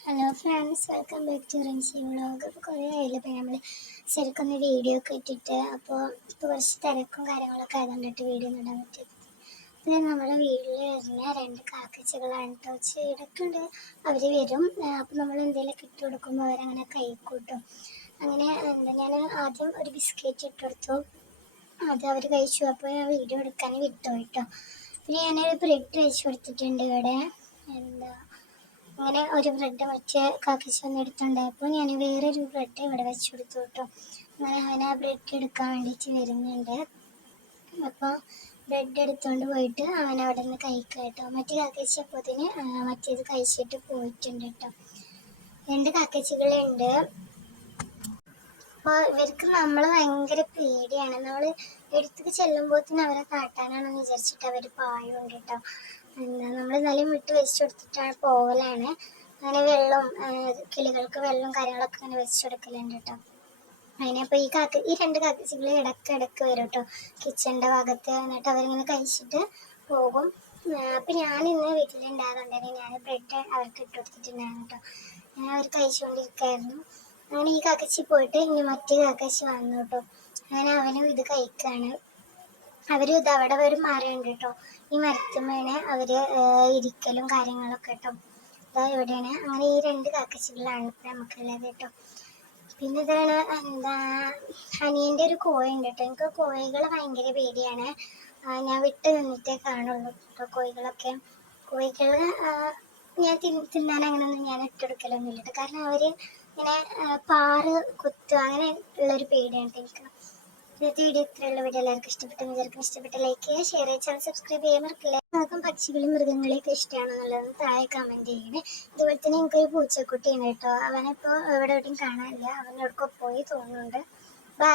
Hello friends welcome back to Rinsy vlog ഇപ്പോൾ കുറേ ആയില്ല? ഇപ്പോൾ നമ്മൾ ശരിക്കൊന്ന് വീഡിയോ ഒക്കെ ഇട്ടിട്ട് അപ്പോൾ ഇപ്പോൾ കുറച്ച് തിരക്കും കാര്യങ്ങളൊക്കെ ആയതുകൊണ്ടിട്ട് വീഡിയോ ഒന്നും ഇടാൻ പറ്റിയത് അപ്പോൾ നമ്മുടെ വീട്ടിൽ വരുന്ന രണ്ട് കാക്കച്ചകളാണ് കേട്ടോ ഇടയ്ക്കുണ്ട്. അവർ വരും. അപ്പോൾ നമ്മൾ എന്തെങ്കിലുമൊക്കെ ഇട്ട് കൊടുക്കുമ്പോൾ അവരങ്ങനെ കൈക്കൂട്ടും. അങ്ങനെ എന്താ ഞാൻ ആദ്യം ഒരു ബിസ്ക്കറ്റ് ഇട്ട് കൊടുത്തു. അത് അവർ കഴിച്ചു. അപ്പോൾ ഞാൻ വീഡിയോ എടുക്കാൻ വിട്ടു കേട്ടോ പിന്നെ ഞാനൊരു ബ്രെഡ് കഴിച്ചു കൊടുത്തിട്ടുണ്ട് ഇവിടെ. എന്താ അങ്ങനെ ഒരു ബ്രെഡ് വെച്ച് കാക്കിച്ച് വന്ന് എടുത്തുണ്ടായപ്പോൾ ഞാൻ വേറൊരു ബ്രെഡ് ഇവിടെ വെച്ച് കൊടുത്തു കേട്ടോ. അങ്ങനെ അവൻ ആ ബ്രെഡ് എടുക്കാൻ വേണ്ടിയിട്ട് വരുന്നുണ്ട്. അപ്പോൾ ബ്രെഡ് എടുത്തുകൊണ്ട് പോയിട്ട് അവൻ അവിടെ നിന്ന് കഴിക്കുക കേട്ടോ. മറ്റു കാക്കച്ചപ്പോത്തിന് മറ്റേത് കഴിച്ചിട്ട് പോയിട്ടുണ്ട് കേട്ടോ. രണ്ട് കാക്കച്ചികളുണ്ട്. അപ്പോൾ ഇവർക്ക് നമ്മൾ ഭയങ്കര പേടിയാണ്. നമ്മൾ എടുത്തു ചെല്ലുമ്പോഴത്തേനും അവരെ കാട്ടാനാണെന്ന് വിചാരിച്ചിട്ട് അവർ പായുണ്ട് കേട്ടോ എന്താ നമ്മൾ ഇന്നലെയും വിട്ട് വെച്ച് കൊടുത്തിട്ടാണ് പോവലാണ്. അങ്ങനെ വെള്ളം കിളികൾക്ക് വെള്ളം കാര്യങ്ങളൊക്കെ അങ്ങനെ വെച്ച് കൊടുക്കലുണ്ട് കേട്ടോ അങ്ങനെ അപ്പോൾ ഈ കാക്ക ഈ രണ്ട് കാക്കച്ചികൾ ഇടയ്ക്ക് ഇടയ്ക്ക് വരും കേട്ടോ കിച്ചണിന്റെ ഭാഗത്ത് എന്നിട്ട് അവരിങ്ങനെ കഴിച്ചിട്ട് പോകും. അപ്പം ഞാൻ ഇന്ന് വീട്ടിലുണ്ടായതുകൊണ്ട് ഞാൻ ബ്രെഡ് അവർക്ക് ഇട്ട് കൊടുത്തിട്ടുണ്ടായിരുന്നു കേട്ടോ ഞാൻ അവർ കഴിച്ചുകൊണ്ടിരിക്കുകയായിരുന്നു അങ്ങനെ ഈ കാക്കച്ചി പോയിട്ട് ഇനി മറ്റേ കാക്കച്ചി വന്നു കേട്ടോ അങ്ങനെ അവനും ഇത് കഴിക്കുകയാണ് അവർ ഇത് അവിടെ ഒരു മരമുണ്ട് കേട്ടോ ഈ മരത്തുമ്മേണ് അവർ ഇരിക്കലും കാര്യങ്ങളൊക്കെ കേട്ടോ ഇതാ ഇവിടെയാണ്. അങ്ങനെ ഈ രണ്ട് കാക്കച്ചികളാണ് ഇപ്പം നമുക്കുള്ളത് കേട്ടോ പിന്നെ ഇതാണ് എന്താ അനിയന്റെ ഒരു കോഴിയുണ്ട് കേട്ടോ എനിക്ക് കോഴികളെ ഭയങ്കര പേടിയാണ്. ഞാൻ വിട്ട് നിന്നിട്ടേ കാണുള്ളൂ കേട്ടോ കോഴികളൊക്കെ കോഴികൾ ഞാൻ തിന്നാൻ അങ്ങനെയൊന്നും ഞാൻ ഇട്ടെടുക്കലൊന്നുമില്ല കേട്ടോ കാരണം അവർ ഇങ്ങനെ പാറ് കുത്തുക അങ്ങനെ ഉള്ളൊരു പേടിയാണ് എനിക്ക്. ഇന്നത്തെ വീഡിയോ ഇത്രയുള്ള വീഡിയോ എല്ലാവർക്കും ഇഷ്ടപ്പെട്ട എല്ലാവർക്കും ഇഷ്ടപ്പെട്ട ലൈക്ക് ചെയ്യുക ഷെയർ ചെയ്യുക ചാനൽ സബ്സ്ക്രൈബ് ചെയ്യാൻ മറക്കില്ല? എല്ലാവർക്കും പക്ഷികളും മൃഗങ്ങളെയൊക്കെ ഇഷ്ടമാണെന്നുള്ളത് താഴെ കമന്റ് ചെയ്യണേ. അതുപോലെ തന്നെ എനിക്കൊരു പൂച്ചക്കുട്ടിയാണ് കേട്ടോ. അവനിപ്പോൾ എവിടെ എവിടെയും കാണാനില്ല. അവനോടൊക്കെ പോയി തോന്നുന്നുണ്ട്. ബൈ